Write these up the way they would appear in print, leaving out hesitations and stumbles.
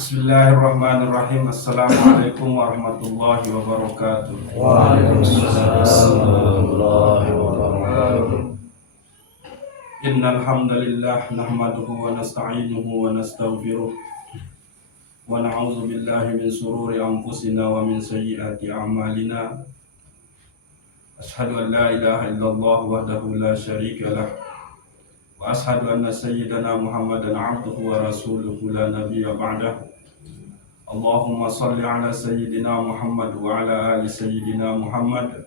Bismillahirrahmanirrahim. Assalamualaikum warahmatullahi wabarakatuh. Waalaikumsalam warahmatullahi wabarakatuh. Innal hamdalillah nahmaduhu wa nasta'inuhu wa nastaghfiruh wa na'udzu billahi min shururi anfusina wa min sayyiati a'malina. Ashhadu an la ilaha illallah wahdahu la syarika lah wa ashhadu anna sayyidana Muhammadan 'abduhu wa rasuluhu la nabiyya ba'dah. Allahumma salli ala sayyidina Muhammad wa ala ali sayyidina Muhammad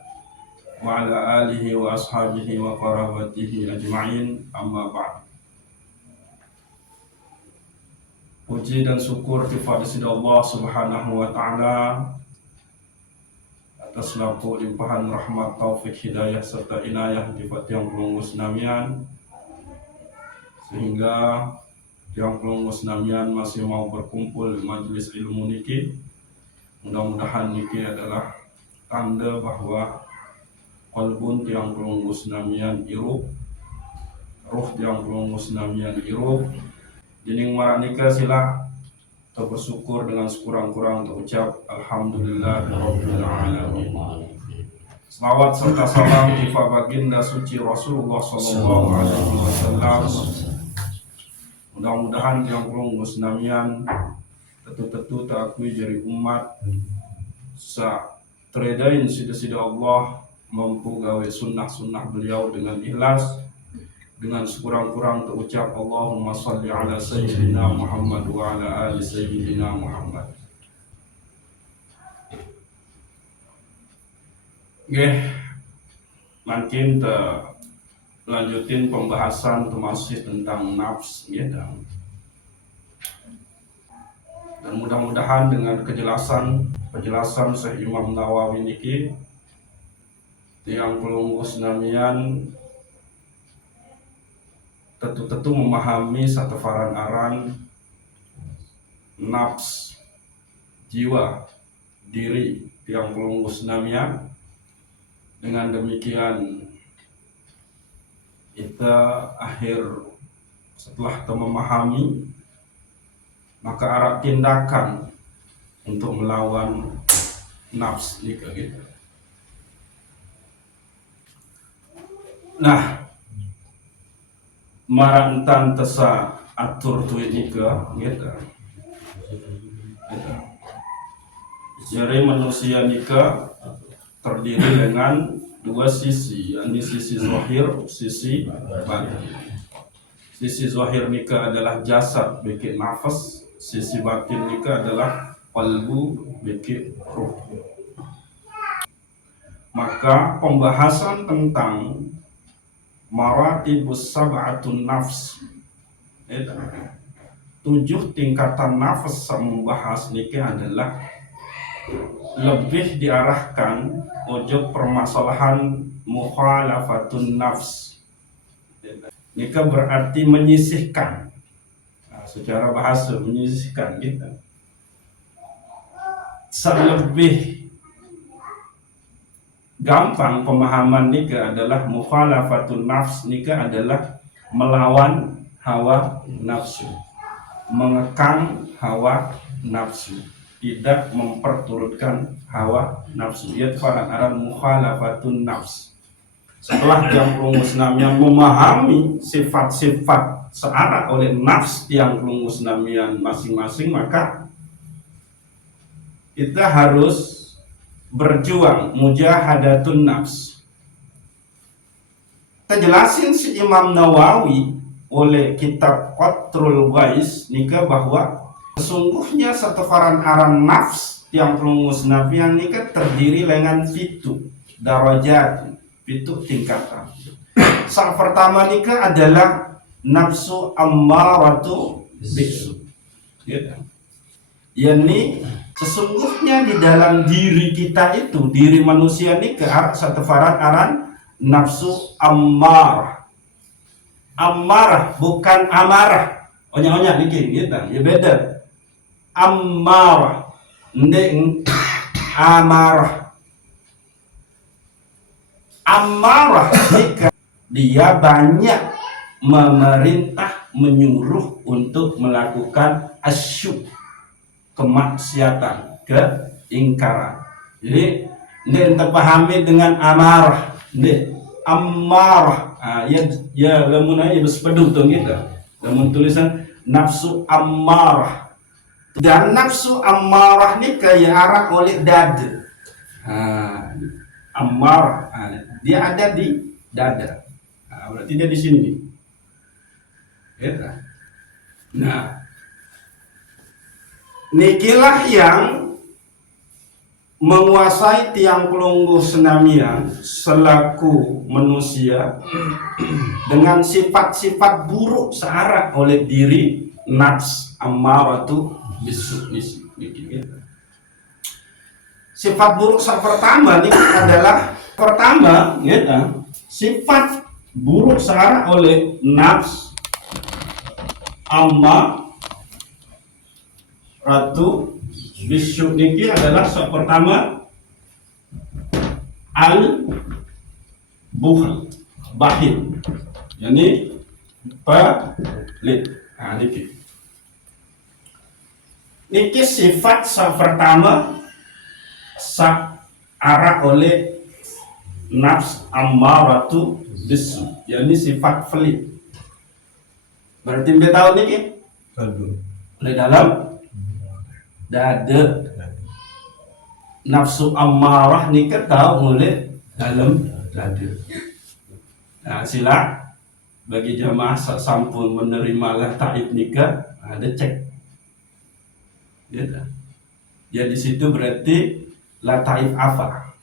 wa ala alihi wa ashabihi wa qarabatihi ajma'in, amma ba'd. Puji dan syukur kepada Allah Subhanahu wa ta'ala atas laku limpahan rahmat, taufik, hidayah serta inayah di yang pelunggus namian, sehingga yang pelunggus namian masih mau berkumpul di majelis ilmu niki. Mudah-mudahan niki adalah tanda bahwa qalbun tiang pelunggus namian irup, ruh tiang pelunggus namian irup. Jining maranika sila bersyukur dengan sekurang-kurang terucap alhamdulillah rabbil alamin. Selawat serta salam di baginda suci Rasulullah sallallahu alaihi wasallam. Mudah-mudahan yang pelunggus namian tetu-tetu takui jari umat sa teredain sida-sida Allah mampu gawe sunnah-sunnah beliau dengan ikhlas, dengan sekurang-kurang terucap Allahumma salli ala sayyidina Muhammad wa ala ali sayyidina Muhammad. Makin lanjutin pembahasan masih tentang nafs ya, dan mudah-mudahan dengan penjelasan Syekh Imam Nawawi niki tiang pelunggus namian tentu memahami satu faran aran nafs, jiwa, diri tiang pelunggus namian. Dengan demikian kita setelah kita memahami, maka arah tindakan untuk melawan nafs ini gitu. Nah, marantan tesa atur tuit nika gitu. Jadi manusia nika terdiri dengan dua sisi, yakni sisi zahir, sisi batin. Sisi zahir nika adalah jasad bikin nafas, sisi batin nika adalah qalbu bikin ruh. Maka pembahasan tentang maratibus sab'atun nafs, 7 tingkatan nafas membahas nika adalah lebih diarahkan ojo permasalahan mukhalafatun nafs. Nika berarti menyisihkan. Nah, secara bahasa menyisihkan gitu. Selebih gampang pemahaman nika adalah mukhalafatun nafs nika adalah melawan hawa nafsu, mengekang hawa nafsu, tidak memperturutkan hawa nafsu. Ia faran aran mukhalafatun nafs. Setelah yang pelunggus namian memahami sifat-sifat searah oleh nafs yang pelunggus namian masing-masing, maka kita harus berjuang mujahadatun nafs. Kita jelasin si Imam Nawawi oleh kitab Qatrul Ghais nika bahwa sesungguhnya satu faran aran nafs yang pelunggus namian nika terdiri dengan 7 darajat, 7 tingkatan. Sang pertama nika adalah nafsu ammaratu bisu. Yani sesungguhnya di dalam diri kita itu, diri manusia nika satu faran aran nafsu ammarah. Ammarah bukan amarah. Onya-onya niki gitu, ya beda. Ammarah ndeng amarah. Amarah jika dia banyak memerintah, menyuruh untuk melakukan asyuk, kemaksiatan, keingkaran. Jadi ini ente pahami dengan amarah, ini amarah. Ya lamun aja bersepedut tuh gitu. Lamun tulisan nafsu amarah. Dan nafsu amarah ini kayak arah oleh dada. Amarah, dia ada di dada. Berarti dia di sini. Ya. Nah, nikilah yang menguasai tiang pelunggu senamian selaku manusia dengan sifat-sifat buruk searah oleh diri nafs ammaratu bisu. Sifat buruk pertama ini adalah sifat buruk searah oleh nafs ammaratu bisu ini adalah pertama al-bukhl, bakhil, yani pelit. Niki sifat pertama arah oleh nafs ammaratu bisu, yani sifat pelit. Berarti kita tahu niki oleh dalam dada. Nafsu ammarah ni tahu oleh dalam dada. Nah, sila bagi jamaah sampun menerima lataif nikah ada cek. Ya di situ berarti lataif apa?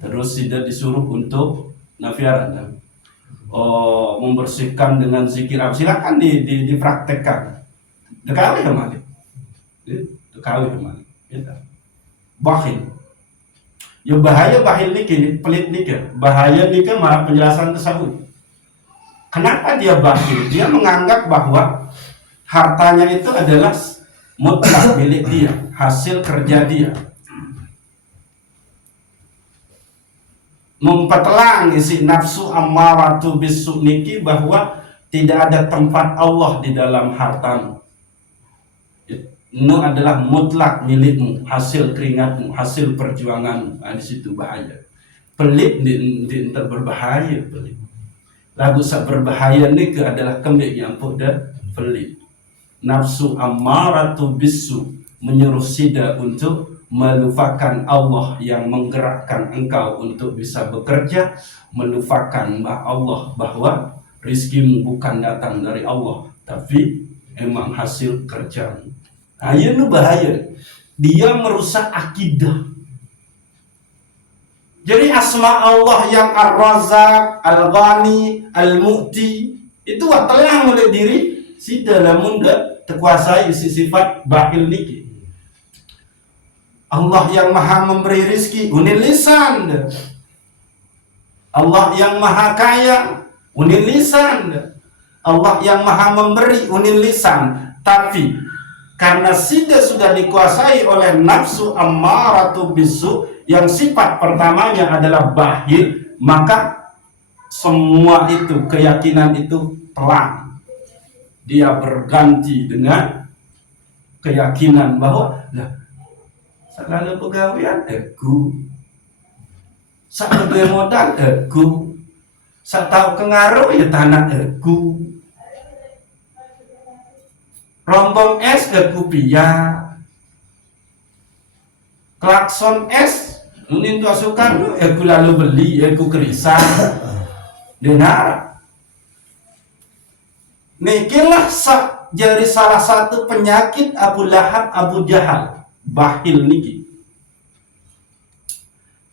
Terus tidak disuruh untuk nafiaran. Membersihkan dengan zikir. Silakan dipraktekkan. Dekawih kemana? Dekawih kemana? Bakhil. Ya bahaya bakhil niki, pelit niki. Bahaya niki malah penjelasan tersebut. Kenapa dia bakhil? Dia menganggap bahwa hartanya itu adalah mutlak milik dia, hasil kerja dia. Mempertelang isi nafsu ammaratu bisu niki bahwa tidak ada tempat Allah di dalam hartamu. Itu adalah mutlak milikmu, hasil keringatmu, hasil perjuanganmu. Di situ bahaya. Pelit di berbahaya pelit. Lagu sak berbahaya ni adalah kembali yang pada pelit. Nafsu ammaratu bisu menyuruh sida untuk melupakan Allah yang menggerakkan engkau untuk bisa bekerja, melupakan Allah bahwa rizkimu bukan datang dari Allah, tapi emang hasil kerjamu. Ini bahaya. Dia merusak akidah. Jadi asma Allah yang Ar-Razzaq, Al-Ghani, Al-Mu'ti itu telah oleh diri si dalam munda terkuasai isi sifat bakhil niki. Allah yang maha memberi rizki unil lisan. Allah yang maha kaya unil lisan. Allah yang maha memberi unil lisan. Tapi karena sudah dikuasai oleh nafsu ammaratu bisu yang sifat pertamanya adalah bakhil, maka semua itu keyakinan itu telang. Dia berganti dengan keyakinan bahwa selalu pegawaian aku, sakit modal aku, sak tahu kengaruh ya tanah aku. Rombong es ke kupia, klakson es, ini tuh asukan, aku lalu beli, aku kerisan, dengar. Nikilah jadi salah satu penyakit Abu Lahab, Abu Jahal, bakhil niki.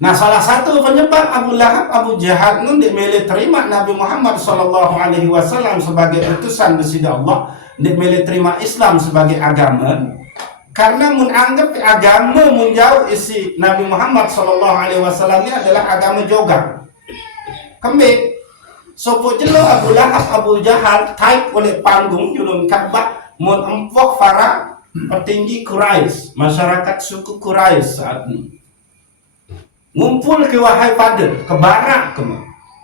Nah, salah satu penyebab Abu Lahab, Abu Jahal nun dimilih terima Nabi Muhammad SAW sebagai utusan dari Allah. Dia milih terima Islam sebagai agama karena menganggap agama menjauh isi Nabi Muhammad SAW ini adalah agama jogang. Kembali sopo jelo Abu Lahab Abu Jahal taik oleh panggung julun Ka'bah empok para petinggi Quraisy, masyarakat suku Quraisy saat ini. Ngumpul ke wahai pada ke barak ke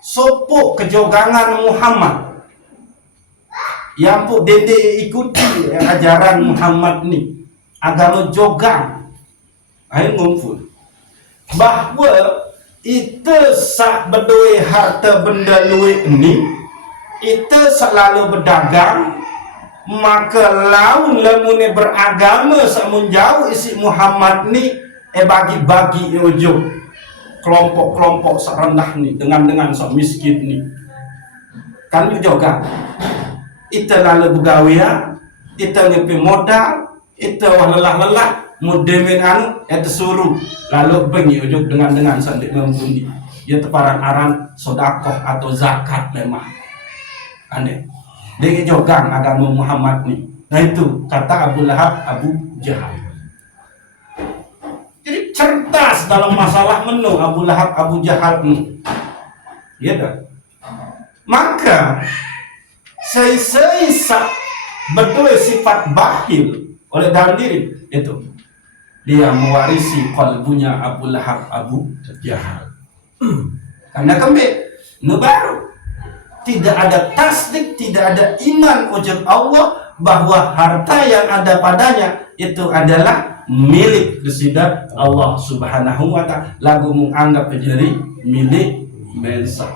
sopo kejogangan Muhammad. yang pun dede ikuti ajaran Muhammad ni agama jogang ayo ngumpul bahwa itu sak berdua harta benda luit ni itu selalu berdagang maka laun lemune beragama samun jauh isi Muhammad ni bagi-bagi ujuk kelompok-kelompok serendah ni dengan sok miskin ni kan juga itu lalu begawian itu ngepi modal itu lelah-lelah mudemin anu itu suruh lalu bengi ujuk dengan sandik mempunyai dia teparan aran sodakoh atau zakat lemah aneh dia jogang agama Muhammad ni. Nah itu kata Abu Lahab, Abu Jahal. Jadi cerdas dalam masalah menu Abu Lahab, Abu Jahal ni. Ya dah. Maka seisa betul sifat bakhil oleh dalam diri itu. Dia mewarisi kalbunya Abu Lahab, Abu Jahal. Karena kembali nu baru tidak ada tasdik, tidak ada iman ujub Allah bahwa harta yang ada padanya itu adalah milik kesida Allah Subhanahu wa ta'ala lagu menganggap menjadi milik mensa.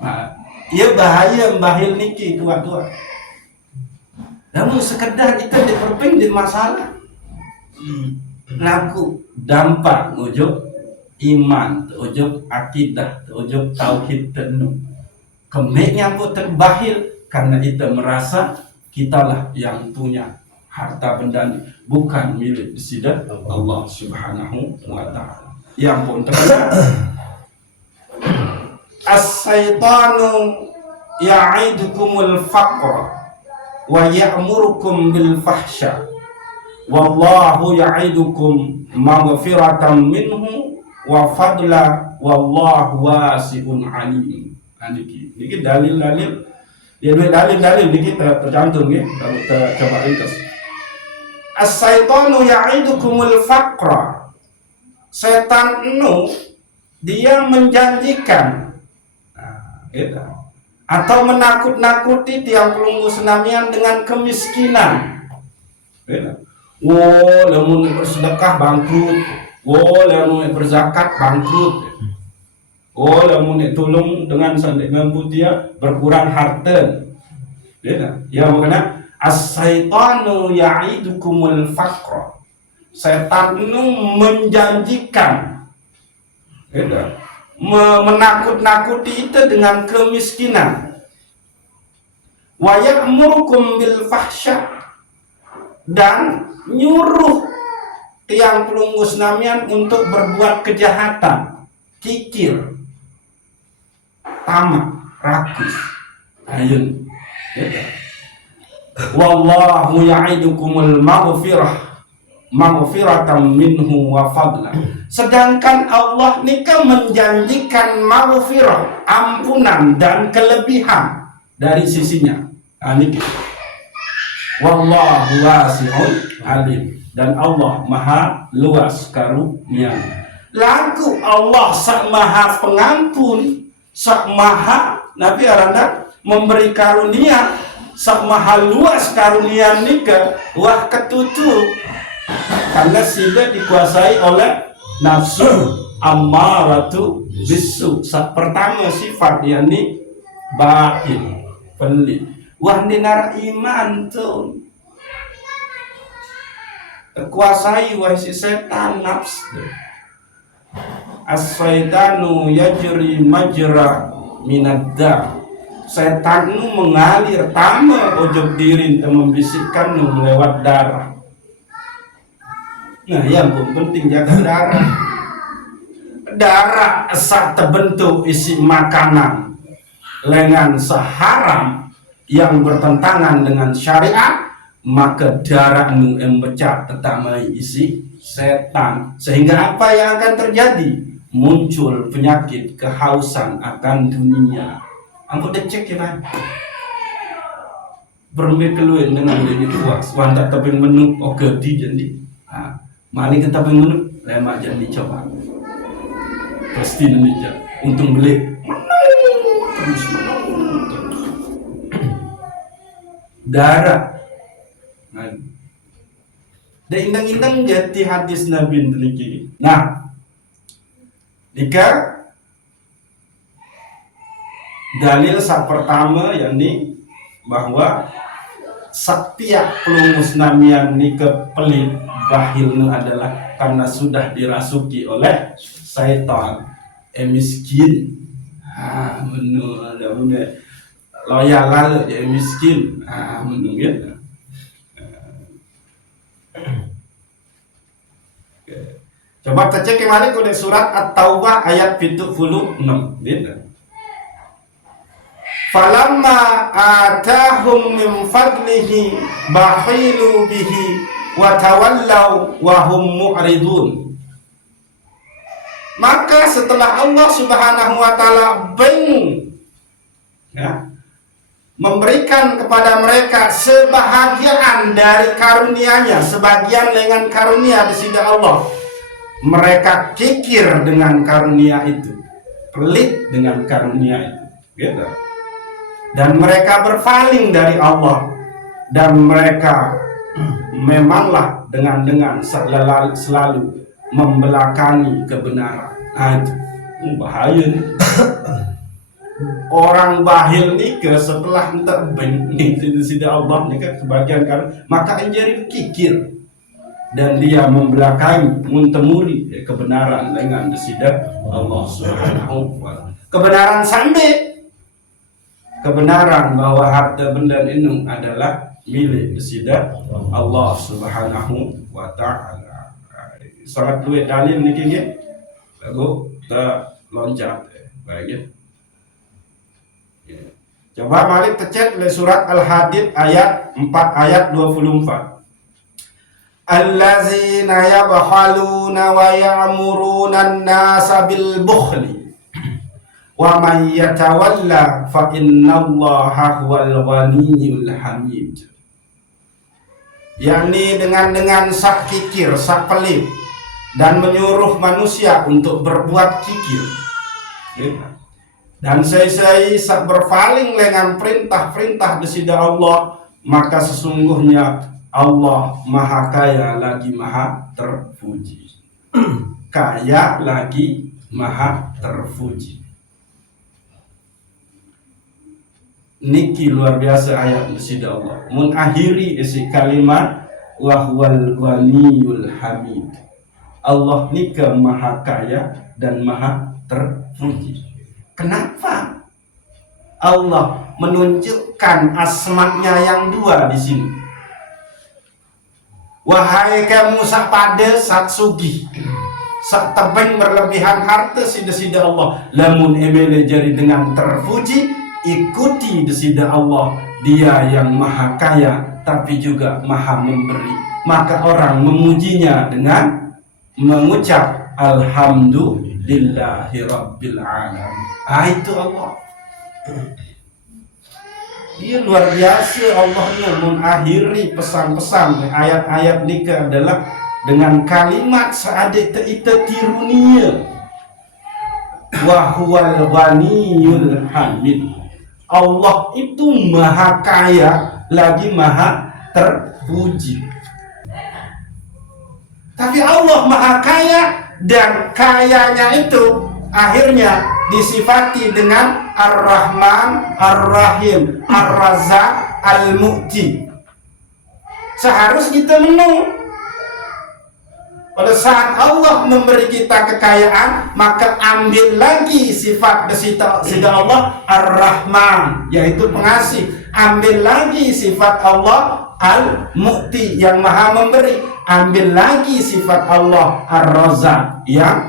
Nah, ia bahaya bahil niki tua-tua. Namun sekedar itu diperpendek masalah. Lagu dampak ujub iman, ujub akidah, ujub tauhid tenung. Kemeknya pun terbahil karena kita merasa kitalah yang punya harta benda ini bukan milik disida Allah Subhanahu wa ta'ala. Yang pun terkata as-syaitanu ya'idukumul faqra wa ya'murukum bil fahsya wallahu ya'idukum maghfiratan minhu wa fadla wallahu wasi'un alim. Ini dalil-dalil, ya dalil-dalil ini kita tercantum ya, kalau kita coba ringkas. As-syaitanu ya'idukumul faqra. Setan itu dia menjanjikan atau menakut-nakuti tiang pelunggu senamian dengan kemiskinan. Lamun bersedekah bangkrut, lamun berzakat bangkrut. Lamun tolong dengan sandik mampu dia berkurang harta. Ya makna as-syaitanu ya'idukumul faqra. Setan itu menjanjikan menakut-nakuti itu dengan kemiskinan. Wa ya'murukum bil fahsya dan nyuruh tiang pelunggu senamian untuk berbuat kejahatan, kikir, tamak, rakus, ayun. Wallahu ya'idukumul maghfiratan minhu wa fadla. Sedangkan Allah nikah menjanjikan maghfirah, ampunan dan kelebihan dari sisinya. Niki. Wallahu wasi'un alim. Dan Allah maha luas karunia. Lagu Allah sak maha pengampun, sak maha Nabi aranda memberi karunia, sak maha luas karunia nika wah ketutup karena sudah dikuasai oleh nafsu ammaratu bisu. Sak pertama sifat yakni bakhil, pelit. Wah dinar iman tuh terkuasai wah si setan nafsu. As-syaitanu yajri majra minadda. Setan nu mengalir tama ujub diri membisikkan nu lewat darah. Nah yang pun penting jaga darah. Darah saat terbentuk isi makanan lengan seharam yang bertentangan dengan syariat, maka darah nu embecah tetamai isi setan. Sehingga apa yang akan terjadi? Muncul penyakit kehausan akan dunia. Angkut cek ya kan? Bermir keluar dengan ini puas. Wanita tapi menu oke di jadi. Maling kita pengen lemak jadi coba. Pasti nanti untung beli. darah. Nah, dan indang-indang jati hadis Nabi niki. Nah, jika dalil sak pertama yakni bahwa setiap pelungus namian nika pelit bahilnya adalah karena sudah dirasuki oleh syaitan. Miskin. Menurut ada benda loyal lalu ya miskin. Menurut ya. Coba cek kemarin kode surat At-Taubah ayat 76. Gitu. Falamma atahum min fadlihi bakhilu bihi wa tawallaw wa hum mu'ridun. Maka setelah Allah Subhanahu wa taala bingung memberikan kepada mereka sebahagian dari karunia-Nya, sebagian dengan karunia di sisi Allah, mereka kikir dengan karunia itu, pelit dengan karunia itu, gitu. Dan mereka berpaling dari Allah, dan mereka memanglah dengan selalu membelakangi kebenaran. Itu bahaya nih. Orang bahil nikah setelah entar di Allah nikah sebagian kan maka menjadi kikir dan dia membelakangi mentemuri kebenaran dengan disidak Allah Subhanahu wa taala. Kebenaran sampai kebenaran bahwa harta benda ini adalah milik disidak Allah Subhanahu wa taala. Sangat luwih dalil niki nggih. Lagu kita loncat baik. Coba mari cek le surat Al-Hadid ayat 4 ayat 24. Allazina yabkhaluna wa ya'muruna an-nasa bil bukhli wa man yatawalla fa innallaha huwal ghaniyyul hamid. Yakni dengan sak kikir, sak pelit dan menyuruh manusia untuk berbuat kikir. Dan saya sak berpaling dengan perintah-perintah desida Allah, maka sesungguhnya Allah maha kaya lagi maha terpuji. Kaya lagi maha terpuji. Niki luar biasa ayat desida Allah. Mengakhiri isi kalimat wahwal ghaniyul hamid. Allah nika maha kaya dan maha terpuji. Kenapa Allah menunjukkan asma-Nya yang dua di sini? Wahai kamu sak pada sak sugih, sak tebing berlebihan harta sida-sida Allah, lamun emele jari dengan terpuji, ikuti desida Allah, Dia yang maha kaya tapi juga maha memberi. Maka orang memujinya dengan mengucap alhamdulillahi rabbil alamin. Itu Allah. Dia luar biasa Allahnya mengakhiri pesan-pesan ayat-ayat nikah adalah dengan kalimat seadik teita tirunia. Wa huwal ghaniyul hamid. Allah itu maha kaya lagi maha terpuji. Tapi Allah maha kaya dan kayanya itu akhirnya disifati dengan Ar-Rahman, Ar-Rahim, Ar-Razzaq, Al-Mu'ti. Seharus kita menung. Pada saat Allah memberi kita kekayaan, maka ambil lagi sifat desita Allah Ar-Rahman, yaitu pengasih. Ambil lagi sifat Allah Al-Mu'ti yang maha memberi. Ambil lagi sifat Allah Ar-Razzaq yang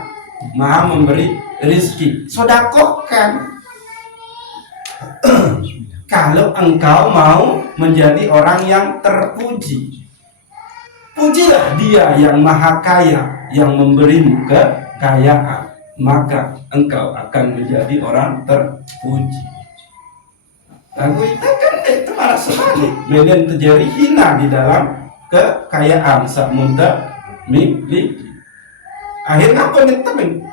maha memberi rizki. Sodakohkan. Kalau engkau mau menjadi orang yang terpuji, pujilah Dia yang maha kaya yang memberimu kekayaan, maka engkau akan menjadi orang terpuji. Lagu itu kan itu malah sebalik, melen terjadi hina di dalam kekayaan sak munta miliki. Akhirnya apa nih temen?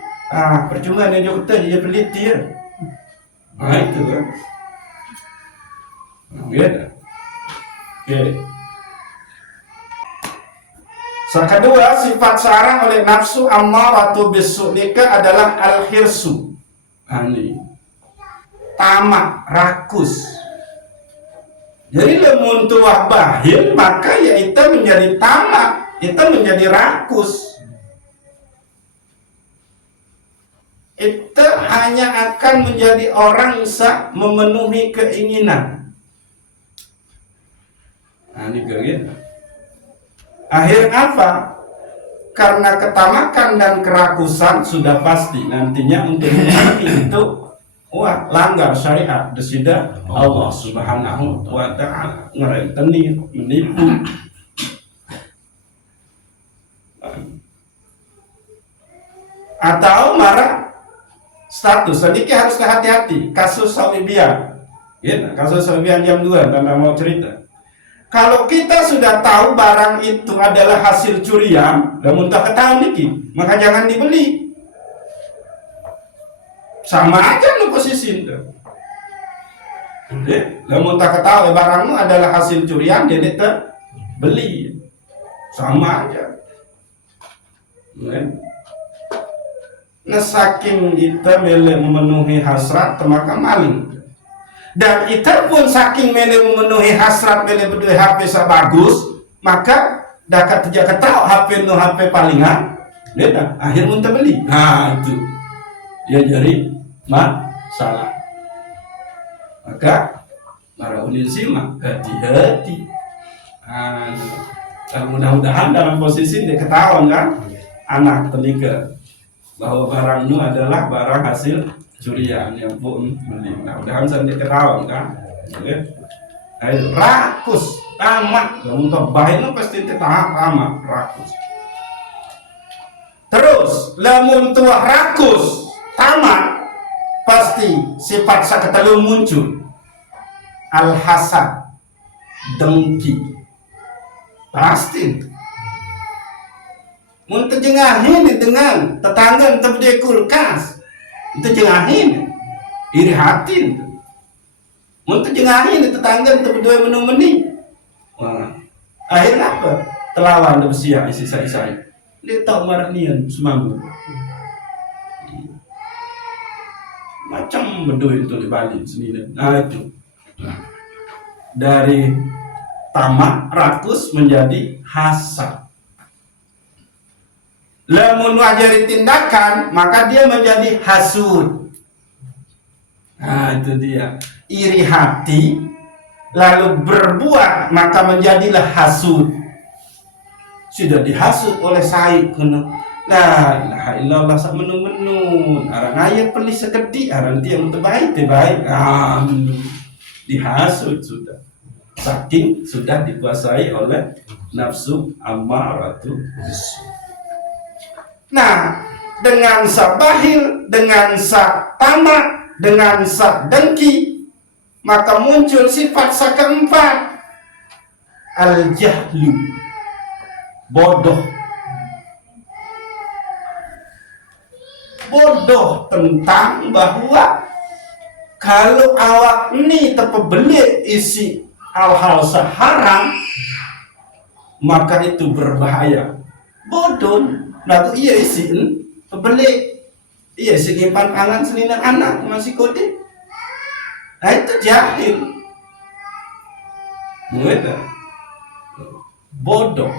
Percuma dia juga dia pelit dia. Itu kan. Beda. Oke. Kedua, sifat sarang oleh nafsu ammaratu bisu'lika adalah al-hirsu. Ini tamak, rakus. Jadi lamun tuah bahil, maka ya itu menjadi tamak, itu menjadi rakus. Itu hanya akan menjadi orang bisa memenuhi keinginan. Nah, ini gitu. Akhir apa? Karena ketamakan dan kerakusan sudah pasti nantinya untuk itu langgar syariat desida Allah Subhanahu wa ta'ala, ngerentenir, menipu. Atau marah status. Sedikit harus hati-hati. Kasus Sawibian. Ya, kasus Sawibian jam 2 Tanda mau cerita. Kalau kita sudah tahu barang itu adalah hasil curian, dan muntah ketahuan niki, maka jangan dibeli. Sama aja lu posisi itu. Dan muntah ketahuan barangmu adalah hasil curian, jadi beli. Sama aja. Nah, saking kita memenuhi hasrat, maka maling. Dan kita pun saking memenuhi hasrat berdua HP bagus, maka dapat tidak tahu HP palingan, lihat akhir muntah beli. Nah itu ya jadi masalah. Maka para ulil simak hati-hati. Mudah-mudahan dalam posisi diketahuan kan anak telinga bahwa barangmu adalah barang hasil curian yang pun beli. Nah, mudah-mudahan saya ketahuan kan. Oke. Rakus, tamak, untuk bahin pasti tamak, rakus. Terus, lamun tuah rakus, tamak, pasti sifat saketelu muncul. Al-hasad, dengki. Pasti. Mun tejengahin dengan tetangga tebede kulkas. Itu jengahin, iri hati. Mun jengahin tetangga itu berdua meni. Wah, akhirnya apa? Telawan bersia isi saya. Dia tahu marah nian semanggu. Macam berdua itu dibalik sendiri. Nah itu. Dari tamak rakus menjadi hasad. Lamun wajari tindakan, maka dia menjadi hasud. Nah itu dia, iri hati lalu berbuat maka menjadilah hasud. Sudah dihasud oleh Said kena. La ilaha illallah sak menun-menun. Arang ayat perli sekedi, arang dia untuk baik. Dihasud sudah. Saking sudah dikuasai oleh nafsu ammaratu bisu. Nah, dengan sabahil, dengan tamak, dengan dengki, maka muncul sifat keempat, al-jahlu, bodoh. Bodoh tentang bahwa kalau awak ini terpebeli isi hal-hal seharam, maka itu berbahaya. Bodoh. Lalu iya isi pebeli, iya isi nyimpan pangan selina anak masih kode. Nah itu jahil, bodoh.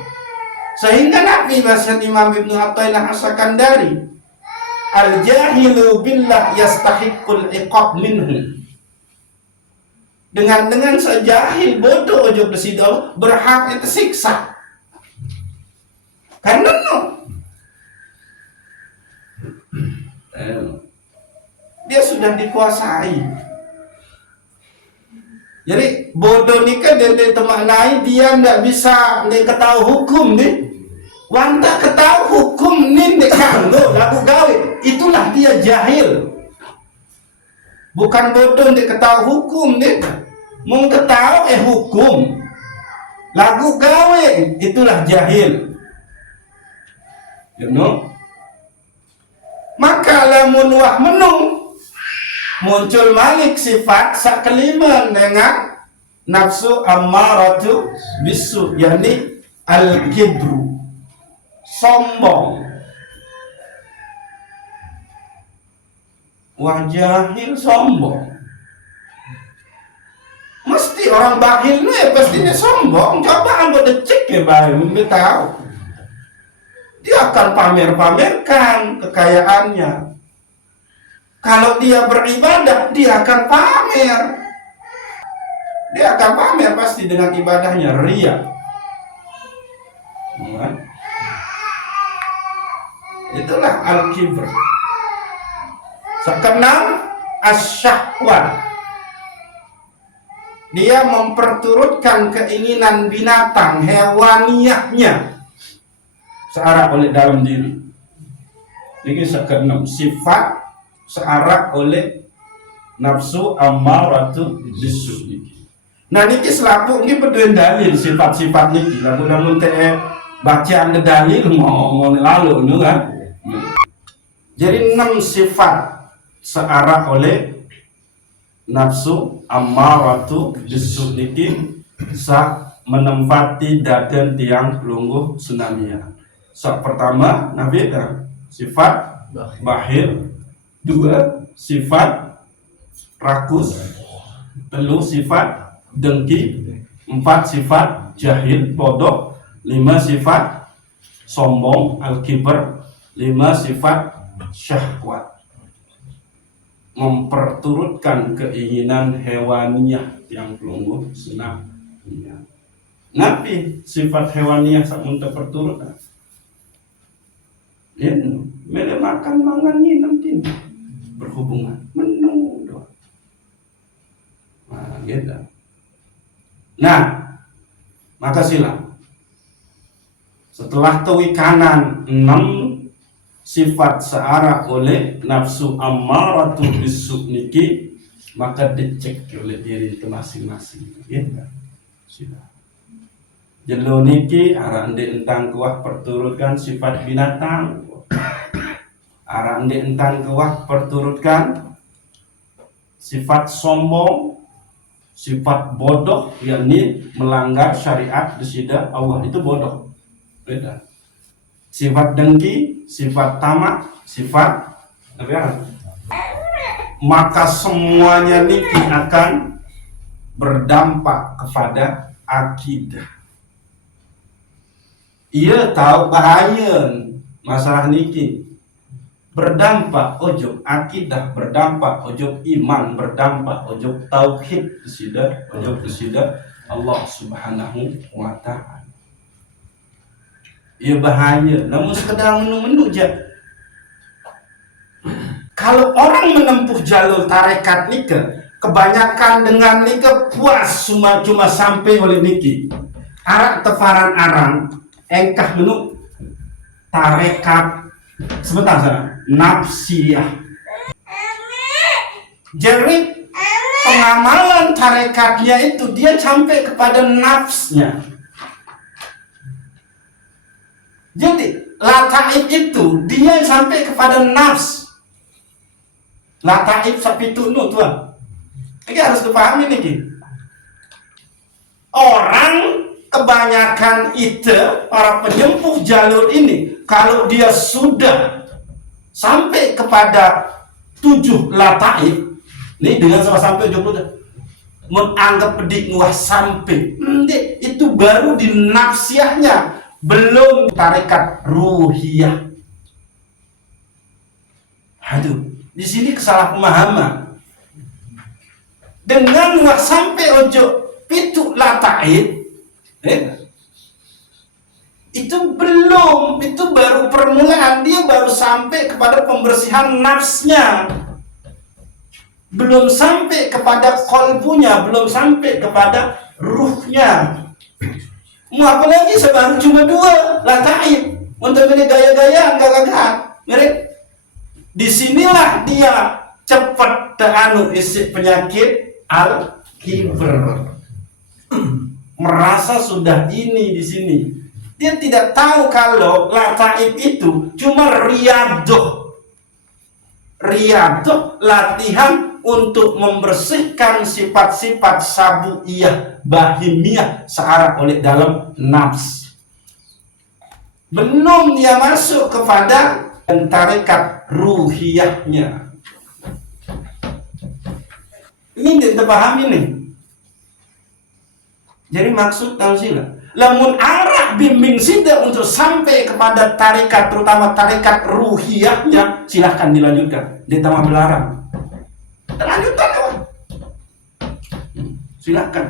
Sehingga Nabi bahasa Imam Ibnu Athaillah As-Sakandari, al-jahilu billah yastahiqul iqab minhu. Dengan sejahil bodoh ojo bersidol berhak itu siksa. Karena dia sudah dikuasai. Jadi bodoh ni kan dia termaknai dia tidak bisa ketahui hukum ni. Wanta ketahui hukum ni kanggo lagu gawe. Itulah dia jahil. Bukan bodoh dia ketahui hukum ni. Mengetahui hukum lagu gawe itulah jahil. You know? Maka lamun wah menung muncul malik sifat sak kelima dengan nafsu ammaratu bisu, yakni al-kibru, sombong. Wajahil sombong. Mesti orang bakhil nih pastinya sombong. Coba anda cek ya bakhil, anda tahu. Dia akan pamer-pamerkan kekayaannya. Kalau dia beribadah, dia akan pamer. Dia akan pamer pasti dengan ibadahnya, riya. Itulah al-kibr. Keenam, asyahwat. Dia memperturutkan keinginan binatang, hewaniyahnya searah oleh dalam diri. Ini keenam, sifat searah oleh nafsu ammaratu bisu. Nah niki selaku ini berdua dalil sifat-sifat niki. Lalu bacaan dalil mau lalu nu kan. Jadi 6 sifat searah oleh nafsu ammaratu bisu niki sa menempati dadan tiang pelungguh sunamia. Pertama Nabi sifat bakhil, 2 sifat rakus, 3 sifat dengki, 4 sifat jahil bodoh, 5 sifat sombong al-kibr, 5 sifat syahwat, memperturutkan keinginan hewaniyah yang pelungguh sunamia. Nabi sifat hewaniyah samun terperturutkan. Ya, mele makan mangan minum tindak berhubungan menu doang. Nah, gitu. Nah, maka silam. Setelah tawi kanan 6 sifat searah oleh nafsu ammaratu bisu niki, maka dicek oleh diri itu masing-masing. Gitu. Sudah. Jelo niki arah ende entang kuah perturutkan sifat binatang. Arah ende entang kuah perturutkan sifat sombong, sifat bodoh, yakni melanggar syariat disida Allah itu bodoh. Beda. Sifat dengki, sifat tamak, sifat apa? Maka semuanya niki akan berdampak kepada akidah. Ia tahu bahaya masalah niki, berdampak ojok akidah, berdampak ojok iman, berdampak ojok tauhid disida, ojok disida Allah Subhanahu wa ta'ala. Ia bahaya, namun sekedar menu-menu je. Kalau orang menempuh jalur tarekat nika, kebanyakan dengan nika puas cuma sampai oleh niki. Arak tefaran arang engkah menu tarekat sebentar sana nafsiyah. Jadi pengamalan tarekatnya itu dia sampai kepada nafsnya. Jadi lataib itu dia sampai kepada nafs. Lataib sapitu nu tuan. Ini harus dipahami nih. Orang kebanyakan itu para penyempuh jalur ini, kalau dia sudah sampai kepada 7 lataib, nih dengan sama sampai 70, menganggap pedik nguah sampai, itu baru di nafsiahnya, belum tarekat ruhiyah. Aduh, di sini kesalahpahaman. Dengan nguah sampai ojo pitu lataib, itu belum, itu baru permulaan, dia baru sampai kepada pembersihan nafsnya, belum sampai kepada kolbunya, belum sampai kepada ruhnya. Mau apa lagi sebaru cuma 2 lataib untuk ini gaya-gaya gagah-gagah. Disinilah dia cepat teranu isi penyakit al-kibr. Merasa sudah ini di sini. Dia tidak tahu kalau lataib itu cuma riadoh. Riadoh latihan untuk membersihkan sifat-sifat sabuiyah, bahimiyah searah oleh dalam nafs. Belum dia masuk kepada tarekat ruhiyahnya. Ini kita pahami nih. Jadi maksud tausilah, lamun arah bimbing sida untuk sampai kepada tarekat, terutama tarekat ruhiyahnya, silahkan dilanjutkan. Dia tambah melarang. Lanjutkan ya. Silahkan.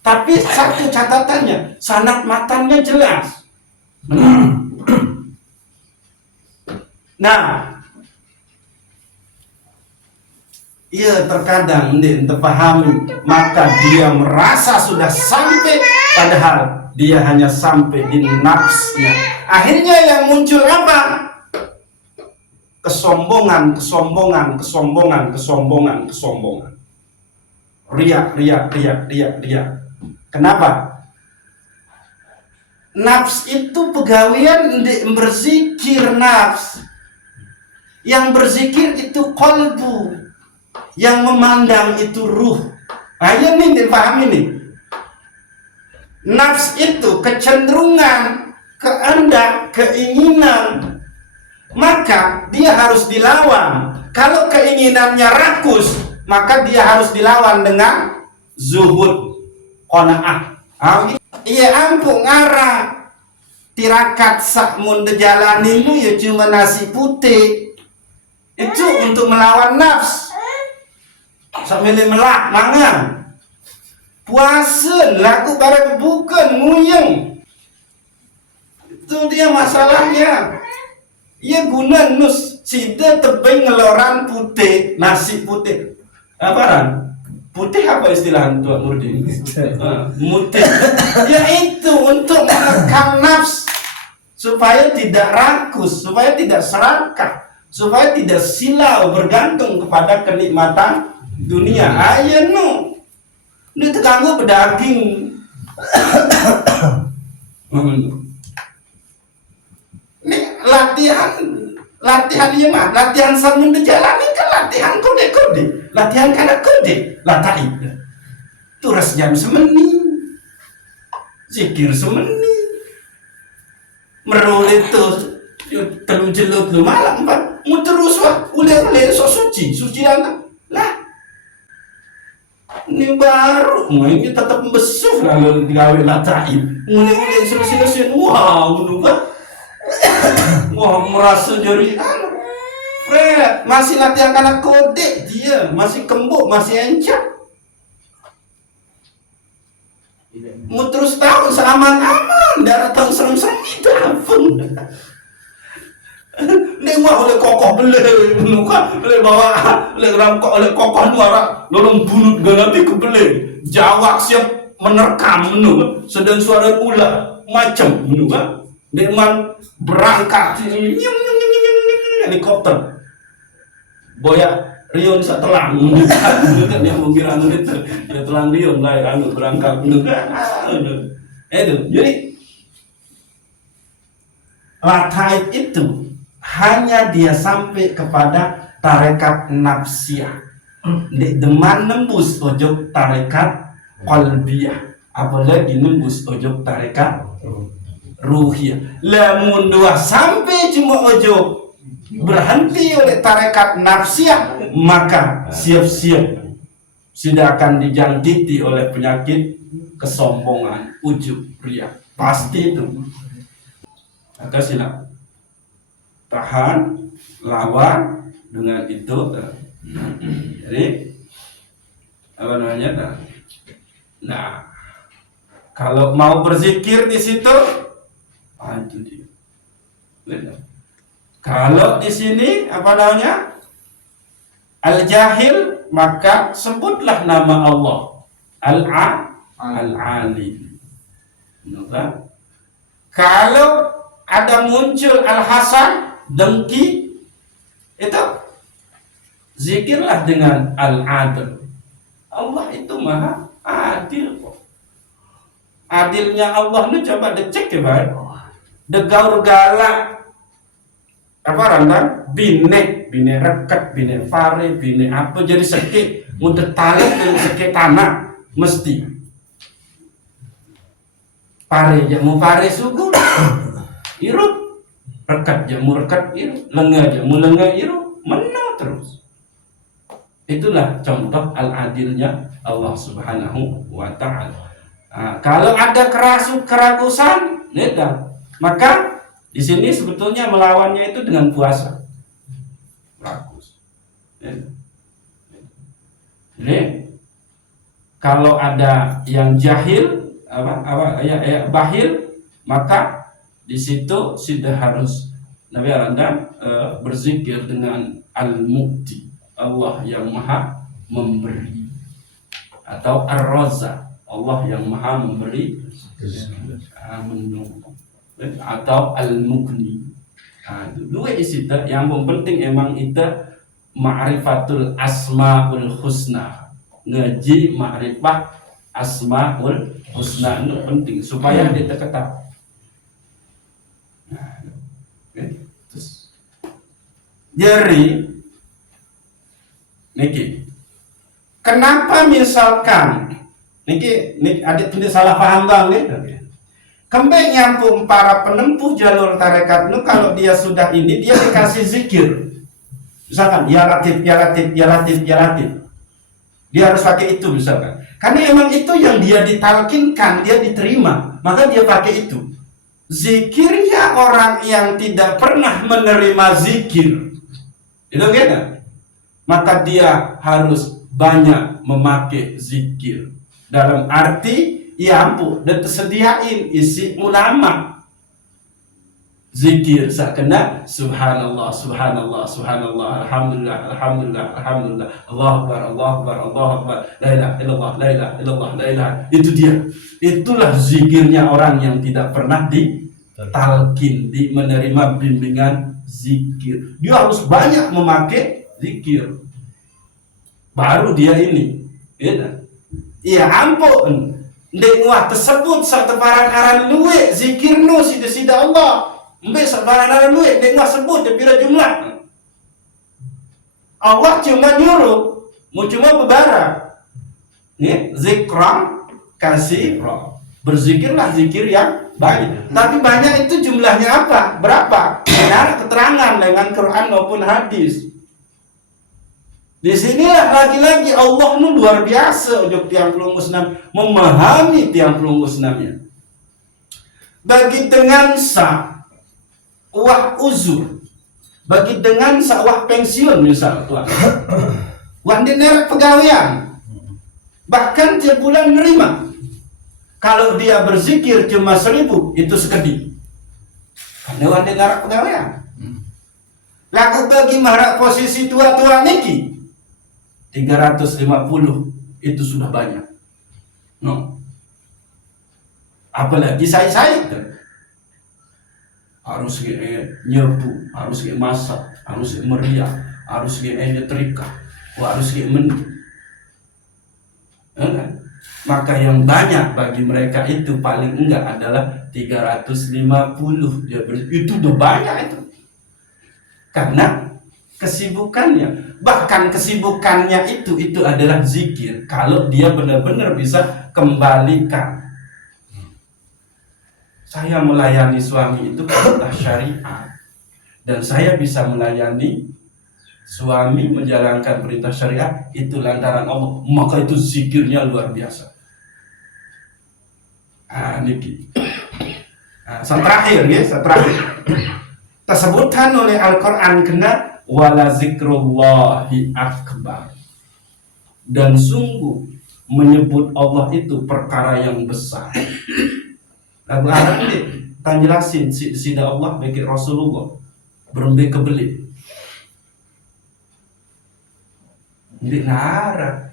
Tapi satu catatannya, sanad matannya jelas. Nah, ia terkadang terpahami, maka dia merasa sudah sampai, padahal dia hanya sampai di nafsnya. Akhirnya yang muncul apa? Kesombongan. Riak. Kenapa? Nafs itu pegawaian berzikir nafs. Yang berzikir itu kolbu, yang memandang itu ruh. Ayo nih dipahami nih. Nafs itu kecenderungan, kehendak, keinginan, maka dia harus dilawan. Kalau keinginannya rakus, maka dia harus dilawan dengan zuhud, qanaah. Iya ampun ngarah tirakat sakmun dejalani lu ya cuma nasi putih. Itu untuk melawan nafs. Sambil melak mangan. Puasa laku barang bukan nguyeng. Itu dia masalahnya. Ia guna nus sida tebing ngeloran putih, nasi putih. Apaan? Putih apa istilah Tuan Nurdin? Mutih. Ya itu untuk menekan nafs supaya tidak rakus, supaya tidak serakah, supaya tidak silau bergantung kepada kenikmatan dunia. Ayo nu, ini terganggu pedaging. Ini latihan iya mah, latihan sambil dijalani kan latihan kode, latihan karena kode, lataib. Turas jam semeni, zikir semeni, merul itu terus jelut lu malam pak, mau terus wah, ule so suci lah. Ini baru, ini tetap besuh lalu digawe lataib, ule selesai, wow, menunggu. Wah merasa jadi Fred masih latihan karena kode, dia masih kembuk, masih encak. Mau terus tahun seaman-aman, darah tahun serem-serem itu ampun. Nengok oleh kokoh beli, oleh bawa, oleh ramkok, oleh kokoh luar, lolong bunuh ganti ke beli. Jawab siap menerkam menu, sedang suara ular macam menu kan. Dengan berangkat helikopter boya Rion setelah menunjukkan yang mengira itu dia telah Rion lah anu berangkat itu. Jadi lataib itu hanya dia sampai kepada tarekat nafsiyah, deman nembus ojok tarekat qalbiyah, apalagi nembus ojok tarekat ruhiyah. Lamun dua sampai cuma ojo berhenti oleh tarekat nafsiyah, maka siap-siap sudah akan dijangkiti oleh penyakit kesombongan, ujub, riya. Pasti itu. Maka sila tahan, lawan dengan itu. Jadi apa namanya? Nah, kalau mau berzikir di situ, itu dia. Benar. Kalau di sini apa namanya? Al-Jahil, maka sebutlah nama Allah. Al-Alim. Benar. Kalau ada muncul Al-Hasan, dengki, itu zikirlah dengan Al-Adil. Allah itu maha adil kok. Adilnya Allah ini coba dicek ya Pak. Degaur galak apa randang bine reket, bine fare, bine apa jadi sekit mudah tarik dengan sekit tanah mesti pare jamu pare sugu iru rekat jamu rekat iru lenga jamu lenga iru menang terus. Itulah contoh al-adilnya Allah Subhanahu wa ta'ala. Kalau ada keragusan, maka di sini sebetulnya melawannya itu dengan puasa. Ragus. Jadi kalau ada yang jahil, bahil, maka di situ sudah harus Nabi Anda berzikir dengan al-mu'ti, Allah yang maha memberi, atau ar-razzaq, Allah yang maha memberi, atau al-mughni. Dua isi yang penting emang itu ma'rifatul asmaul husna, ngaji ma'rifat asmaul husna itu penting supaya dia terketap. Jadi niki kenapa misalkan niki ada tidak salah paham bang nih. Kembali nyampung para penempuh jalur tarekat itu kalau dia sudah ini dia dikasih zikir. Misalkan ya latif, ya latif, ya latif, ya latif. Dia harus pakai itu misalkan. Karena emang itu yang dia ditalkinkan, dia diterima, maka dia pakai itu. Zikirnya orang yang tidak pernah menerima zikir, itu kan? Maka dia harus banyak memakai zikir. Dalam arti ya ampun, dan tersediain isi ulama zikir sakena subhanallah, subhanallah, subhanallah, alhamdulillah, alhamdulillah, alhamdulillah, Allahu akbar, Allahu akbar, Allahu akbar, la ilaha illallah, la ilaha illallah, la ilaha. Itu dia. Itulah zikirnya orang yang tidak pernah ditalkin, di menerima bimbingan zikir. Dia harus banyak memakai zikir. Baru dia ini. Iya ampun. Ndek ngah tersebut serta barang-barang luwe zikir nu sida-sida Allah. Mbek barang-barang luwe ndek ngah sebut depira jumlah. Allah cuma nyuruh, mau cuma berbara. Nih, zikran kasih berzikirlah zikir yang banyak. Tapi banyak itu jumlahnya apa? Berapa? Benar keterangan dengan Quran maupun hadis. Di sinilah lagi-lagi Allah nu luar biasa untuk tiang puluh musnam memahami tiang puluh musnamnya. Bagi dengan sa wah uzur, bagi dengan sa wah pensiun misal tuan, wah dinerek pegawaian, bahkan tiap bulan menerima. Kalau dia berzikir cuma 1000 itu sekedip. Karena wah dinerek pegawaian. Laku bagi marah posisi tua-tua niki 350 itu sudah banyak. No. Apalagi saya harus nyepu, harus masak, harus meriah, harus nyetrika, harus maka yang banyak bagi mereka itu paling enggak adalah 350. Itu udah banyak itu. Karena kesibukannya, bahkan kesibukannya itu adalah zikir. Kalau dia benar-benar bisa kembalikan. Saya melayani suami itu perintah syariat, dan saya bisa melayani suami menjalankan perintah syariat itu lantaran Allah. Maka itu zikirnya luar biasa. Niki. Terakhir ya, terakhir. Tersebutkan oleh Al-Quran kena wala zikrullahi akbar, dan sungguh menyebut Allah itu perkara yang besar. Lagu Arab ini tak jelasin sida Allah bagi Rasulullah berembe kebelit di nara,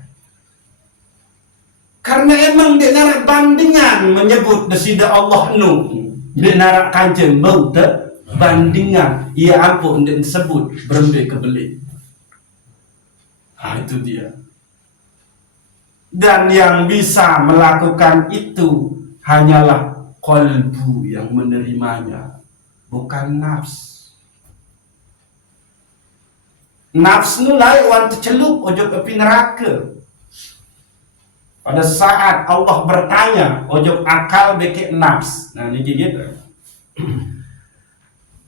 karena emang di nara bandingan menyebut sida Allah nu di nara kanjeng bau bandingan, ya ampun disebut berembe kebelit. Itu dia. Dan yang bisa melakukan itu hanyalah qalbu yang menerimanya, bukan nafs. Nafs nu lain wan tercelup ojok api neraka. Pada saat Allah bertanya ojok akal beke nafs. Nah ini gitu.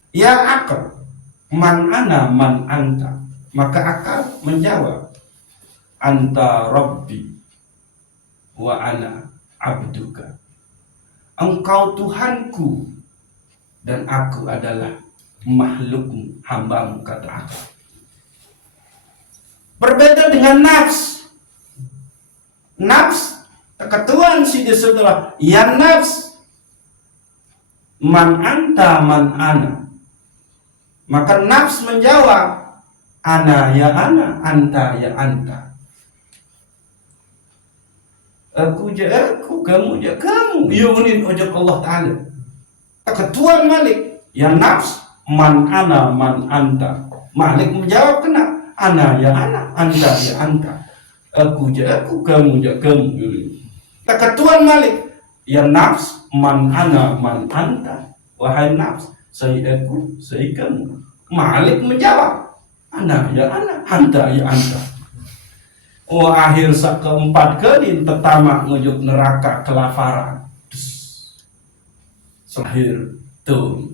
Ya akal, man ana man anta. Maka akal menjawab, anta rabbi wa ana abduka. Engkau Tuhanku dan aku adalah makhlukmu, hambamu, kata akal. Berbeda dengan nafs. Nafs ketuan si setelah ya nafs man anta man ana. Maka nafs menjawab ana ya ana, anta ya anta. Aku je aku, kamu je kamu. Yunin ojok Allah Ta'ala. Ketuan Malik ya nafs man ana man anta. Malik menjawab kena ana ya ana, anta ya anta. Aku je aku, kamu je kamu. Ketuan Malik ya nafs man ana man anta. Wahai nafs, saya aku, saya kamu. Malik menjawab ana ya ana, anta ya anta. Akhir keempat kali pertama ngujuk neraka kelaparan. Akhir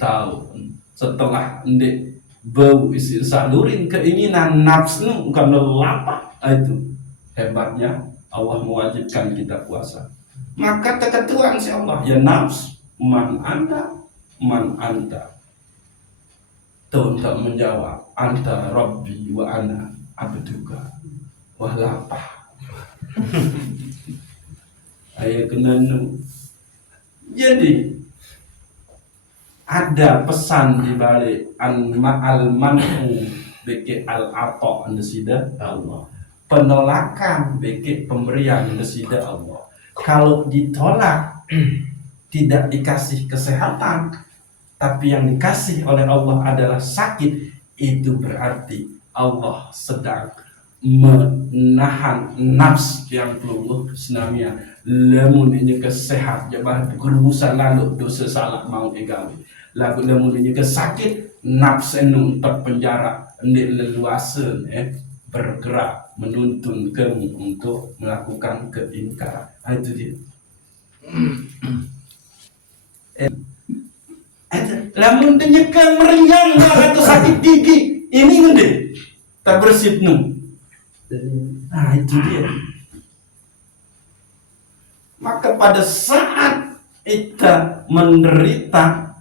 tahun setelah ndek bau isi salurin keinginan nafsu karena lapar. Itu hebatnya Allah mewajibkan kita puasa. Maka ketentuan si Allah ya nafs man anta man anta. Tuh tak menjawab anta rabbi wa ana abduka. Wah lapar. Ayah kenanu. Jadi ada pesan di balik al-man'u beke al-ata nesida Allah. Penolakan beke pemberian nesida Allah. Kalau ditolak tidak dikasih kesehatan, tapi yang dikasih oleh Allah adalah sakit, itu berarti Allah sedang menahan nafs yang peluluh senamia. Lemun ini kesehat jabah kerubusan lalu dosa salah mau egawi. Lagu lemun ini kesakit nafs enu terpenjara ndek leluasa bergerak menuntun kamu untuk melakukan keingkaran. Itu dia. Lamun tenyekang meriang atau sakit gigi ini ngende tak bersih nu. Nah itu dia. Maka pada saat kita menderita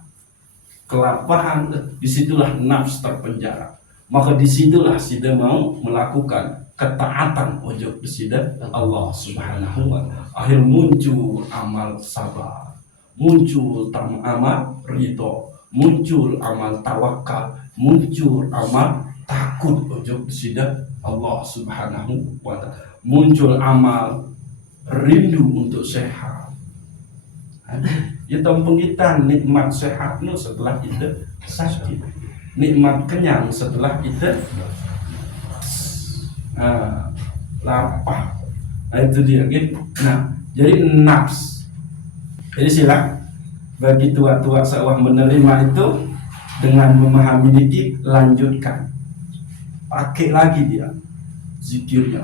kelaparan, disitulah nafs terpenjara. Maka disitulah kita mau melakukan ketaatan ojok besida Allah Subhanahu wa Ta'ala. Akhir muncul amal sabar, muncul amal ridho, muncul amal tawakal, muncul amal takut ojok besida Allah Subhanahu wa Ta'ala, muncul amal rindu untuk sehat. Ya tempengitan nikmat sehat nu setelah kita sakit, nikmat kenyang setelah kita lapar. Itu dia gitu. Nah, jadi nafs. Jadi sila bagi tua-tua sawah menerima itu dengan memahami dikit, lanjutkan. Pakai lagi dia zikirnya.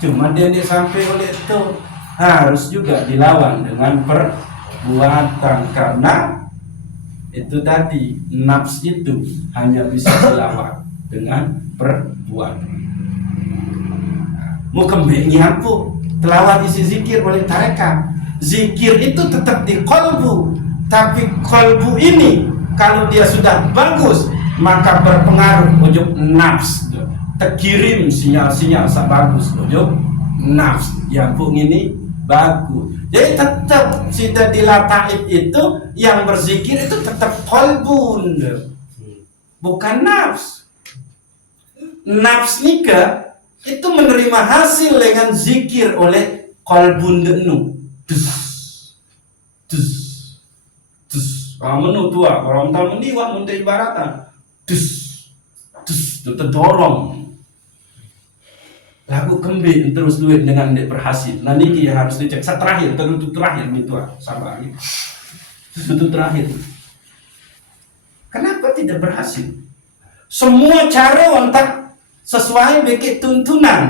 Cuma dia sampai oleh itu harus juga dilawan dengan perbuatan, karena itu tadi nafs itu hanya bisa dilawan dengan perbuatan. Mau kembali apa? Telawat isi zikir oleh tarekat. Zikir itu tetap di kolbu, tapi kolbu ini kalau dia sudah bagus maka berpengaruh ujung nafs. Terkirim sinyal-sinyal bagus ujung nafs yang pun ini bagus. Jadi tetap sudah dilataib itu yang berzikir itu tetap kolbun, bukan nafs. Nafs nikah itu menerima hasil dengan zikir oleh kolbun denu. Orang menu tua, orang tahu meniwak untuk ibaratan. Terdorong. Lagu kembali terus duit dengan dek berhasil. Nah ini yang harus dicek. Terakhir, tertutup terakhir nih tua, sabar gitu. Tertutup terakhir. Kenapa tidak berhasil? semua cara untuk sesuai dengan tuntunan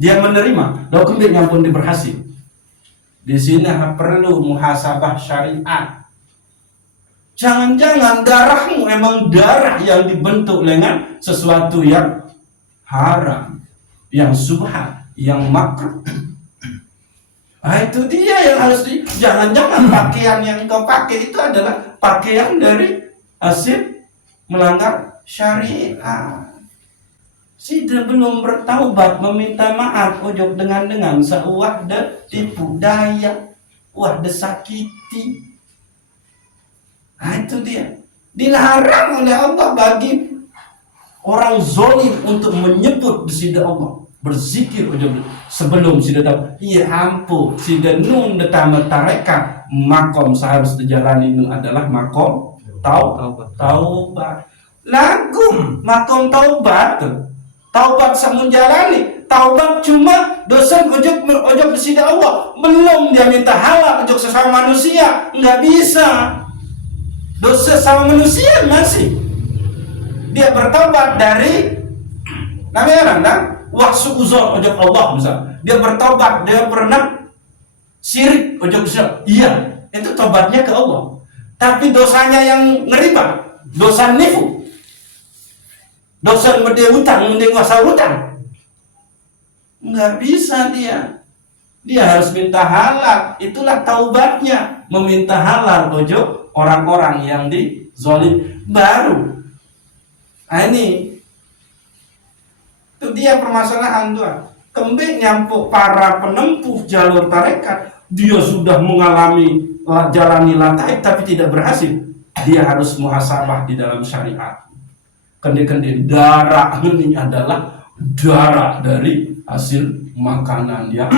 dia menerima. Lalu kemudian pun dia berhasil. Di sini perlu muhasabah syariat. Jangan-jangan darahmu emang darah yang dibentuk dengan sesuatu yang haram, yang subhat, yang makruh. Nah, itu dia yang harus jangan-jangan pakaian yang kau pakai itu adalah pakaian dari hasil melanggar syariat. Sudah belum bertaubat meminta maaf ojok dengan seuah de tipu daya, wah desakiti. Nah, itu dia. Dilarang oleh Allah bagi orang zolim untuk menyebut di sida Allah, berzikir sebelum sida tahu. Iya ampuh sida nun detama tarekat makom seharusnya jalan ini adalah makom taubat. Lagu makom taubat. Taubat samun jalani. Taubat cuma dosa ojok di sida Allah. Belum dia minta halal ojok sesama manusia, nggak bisa. Dosa sama manusia masih. Dia bertobat dari namanya kan wahsu uzon ojok Allah misal. Dia bertobat, dia pernah syirik ojok misal. Iya, itu tobatnya ke Allah. Tapi dosanya yang ngeriba, dosa nifu. Dosa mende utang, mende kuasa utang. Enggak bisa dia. Dia harus minta halal. Itulah taubatnya, meminta halal ojok orang-orang yang dizolim baru. Nah ini itu dia permasalahan tuh. Kembali nyampuk para penempuh jalur tarekat, dia sudah mengalami jalani lataib tapi tidak berhasil. Dia harus muhasabah di dalam syariat. Kendi-kendi darah ini adalah darah dari hasil makanan yang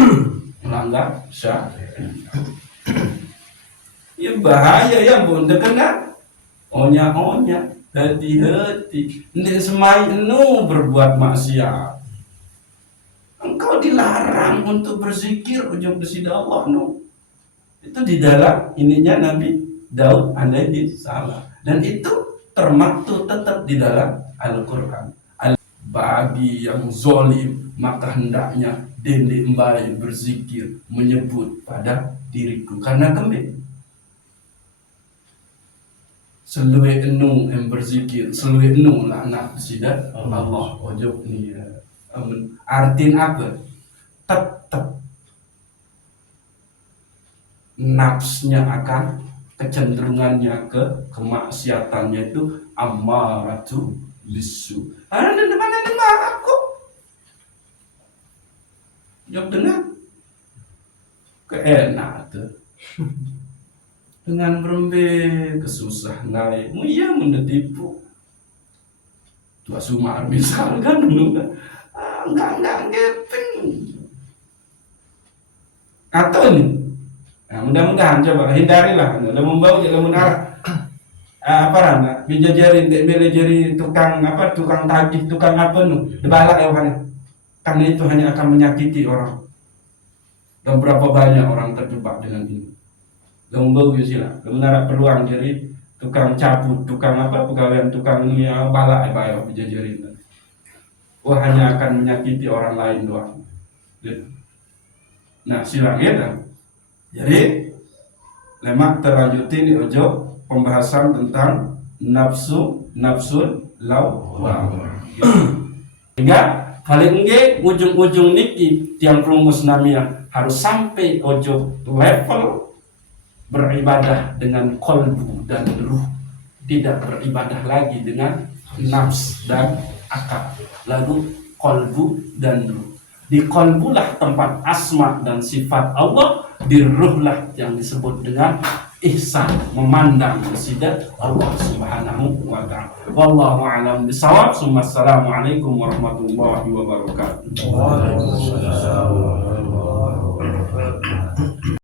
melanggar syariat. Ya bahaya ya bunda kena onya hati-hati ini semai enu berbuat maksiat. Engkau dilarang untuk berzikir ujung besida Allah no. Itu di dalam ininya Nabi Daud alaihi salam, dan itu termaktub tetap di dalam Al-Quran. Bagi yang zolim maka hendaknya dende embai berzikir menyebut pada diriku karena kembali seluwe enu yang berzikir, seluwe enu lah anak sida Allah ojok ni artin apa? Tetap nafsnya akan kecenderungannya ke kemaksiatannya itu ammaratu bisu. Ada depan aku. Jawab dengar. Keenak tuh. Dengan berembe kesusah naik, iya mendetipu. Tua Sumar misalkan dulu kan, enggak gepeng. Atau nih, nah, mudah-mudahan coba hindarilah, udah membawa jangan menarah. Apa rana, bijajari, belajari tukang apa, tukang tagih, tukang apa nu, debalak ya kan? Karena itu hanya akan menyakiti orang. Dan berapa banyak orang terjebak dengan ini. Lombau sila, menara peluang jadi tukang cabut, tukang apa pegawaian tukang ini balak bayo bijajari. Wah hanya akan menyakiti orang lain doang. Nah silang ya kan. Jadi lemak terlanjutin di ojo pembahasan tentang nafsul lawwamah. Sehingga paling enggak ujung-ujung niki tiang perumus namanya harus sampai ojo level beribadah dengan kolbu dan ruh, tidak beribadah lagi dengan nafs dan akal, lalu kolbu dan ruh. Di kolbulah tempat asma dan sifat Allah, di ruhlah yang disebut dengan ihsan, memandang sidat Allah subhanahu wa ta'ala. Wallahu a'lam bishawab. Assalamualaikum warahmatullahi wabarakatuh. Waalaikumsalam.